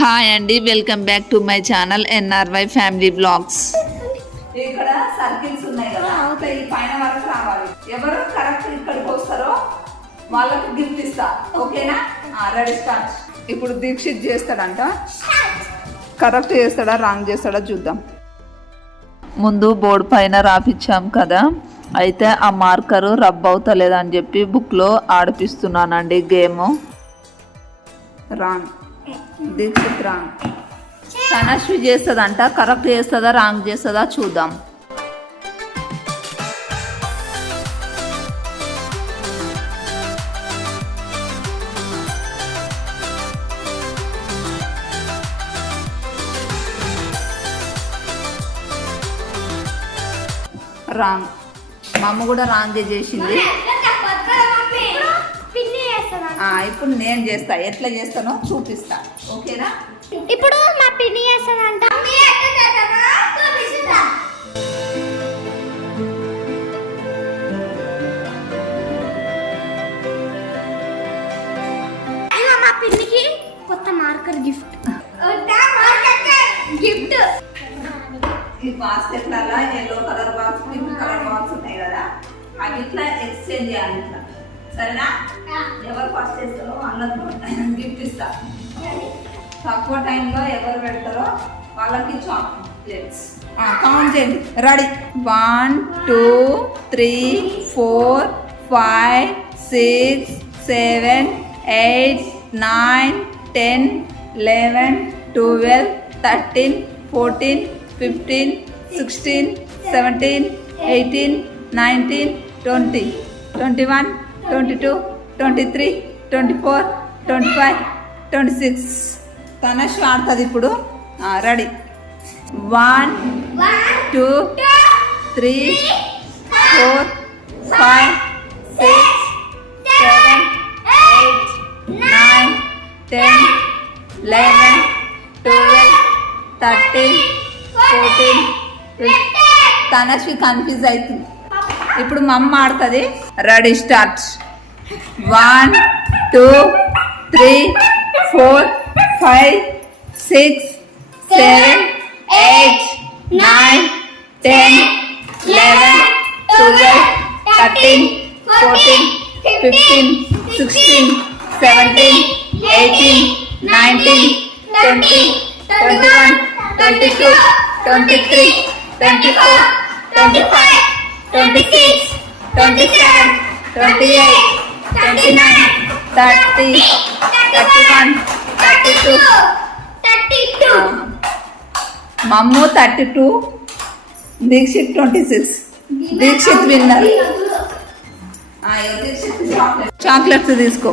Hi అండి, welcome back to my channel NRY family blogs. ఇక్కడ circles ఉన్నాయి కదా, ఈ పైన వరకు రావాలి. ఎవరు కరెక్ట్ ఇక్కడికి వస్తారో వాళ్ళకి గిఫ్ట్ ఇస్తా. ఓకేనా? Ready start. ఇప్పుడు దీక్షిత్ చేస్తాడంట. కరెక్ట్ చేస్తాడా రాంగ్ చేస్తాడా చూద్దాం. ముందు బోర్డు పైన రాపిచ్చాం కదా, అయితే ఆ మార్కరు రబ్ అవుతలేదని చెప్పి బుక్లో ఆడిపిస్తున్నానండి గేమ్. రాంగ్. దీక్షిత్ రాంగ్. తనశ్వి చేస్తుందంట. కరెక్ట్ చేస్తుందా రాంగ్ చేస్తుందా చూద్దాం. రాంగ్. మా అమ్మ కూడా రాంగే చేసింది. ఇప్పుడు నేను చేస్తా. ఎట్లా చేస్తానో చూపిస్తా. ఓకేనా? ఇప్పుడు మా పిన్ని చేస్తానంట. మా పిన్నికి కొత్త మార్కర్ గిఫ్ట్. ఈ బాస్కెట్లలో yellow colour box, pink colour box ఉన్నాయి కదా, అవి ఇట్లా ఎక్స్చేంజ్ చేయాలి. ఇట్లా సరేనా? ఎవరు ఫస్ట్ చేస్తారో వాళ్ళకి గిఫ్ట్ ఇస్తా. తక్కువ టైంలో ఎవరు పెడతారో వాళ్ళకి చాక్లెట్స్. కౌంట్ చేయండి. రెడీ? 1 2 3 4 5 6 7 8 9 10 11 12 13 14 15 16 17 18 19 20 21 22 23 24 25 26. తనశ్వి ఆడుతుంది ఇప్పుడు. రెడీ? 1 2 3 4 5 6 7 8 9 10 11 12 13 14 15. తనశ్వి కన్ఫ్యూజ్ అవుతుంది. ఇప్పుడు మా అమ్మ ఆడుతుంది. Ready start. 1 2 3 4 5 6 7 8 9 10 11 12 13 14 15 16 17 18 19 20 21 22 23 24 25 26 27 28 29 30 31 32. మమ్ము 32, దీక్షిత్ 26. దీక్షిత్ విన్నర్. చాక్లెట్స్ తీసుకో.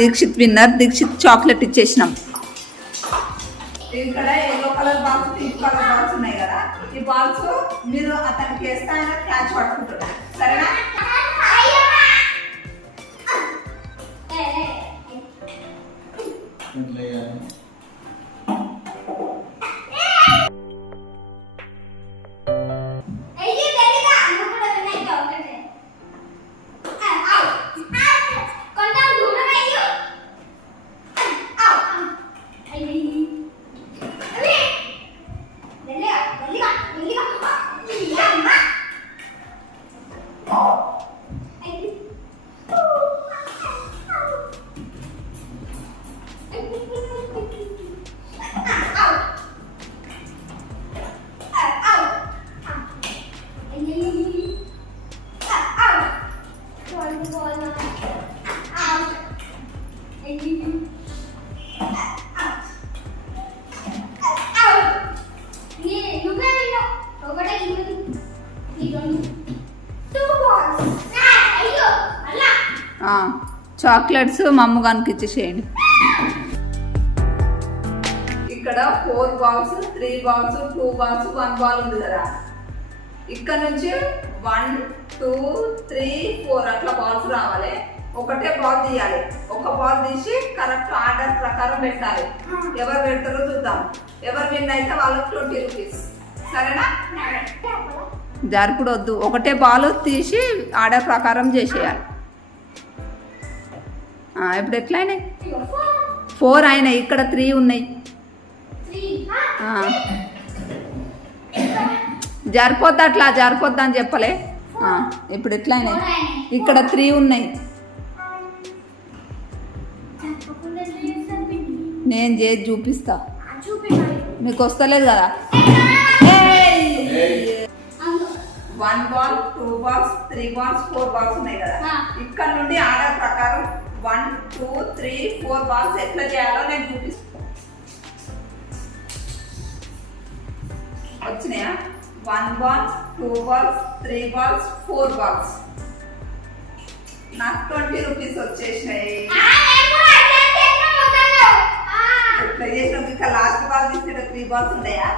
దీక్షిత్ విన్నర్. దీక్షిత్ చాక్లెట్ ఇచ్చేసినాం. ఇక్కడ yellow colour box, pink colour box ఉన్నాయి కదా, ఈ బాక్స్ మీరు అతనికి వేస్తా క్యాచ్ పట్టుకుంటారు. సరేనా? చాక్లెట్స్ మా అమ్మగానికి ఇచ్చేసేయండి. ఇక్కడ 4 బాల్స్, 3 బాల్స్, 2 బాల్స్, 1 బాల్ ఉంది కదా, ఇక్కడ నుంచి 1 2 3 4 అట్లా బాల్స్ రావాలి. ఒకటే బాల్ తీయాలి. ఒక బాల్ తీసి కరెక్ట్ ఆర్డర్ ప్రకారం పెట్టాలి. ఎవరు పెడతారో చూద్దాం. ఎవరు విన్ అయితే వాళ్ళకి 20 రూపీస్. సరేనా? జారుపుడు వద్దు. ఒకటే బాల్ తీసి ఆర్డర్ ప్రకారం చేసేయాలి. ఇప్పుడు ఎట్లయినాయి? 4 అయినాయి, ఇక్కడ 3 ఉన్నాయి. జరిపోద్ది అట్లా, జరిపోద్ది అని చెప్పలే. ఇప్పుడు ఎట్లా అయినాయి? ఇక్కడ 3 ఉన్నాయి. నేను చేసి చూపిస్తా, మీకు వస్తలేదు కదా. 1 బాల్ 2 బాల్స్ 3 బాల్స్ 4 బాల్స్ ఉన్నాయి కదా. ఇక్కడ నుండి ఆర్డర్ ప్రకారం 1 2 3 4 బాల్స్ ఎట్లా చేయాలో నేను చూపిస్తాను. వచ్చినాయా? 1 బాల్ 2 బాల్స్ 3 బాల్స్ 4 బాల్స్. నాకు 20 రూపీస్ వచ్చేసినాయి. ఎట్లా చేసినాం? ఇంకా లాస్ట్ బాల్ తీస్తే 3 బాల్స్ ఉన్నాయా?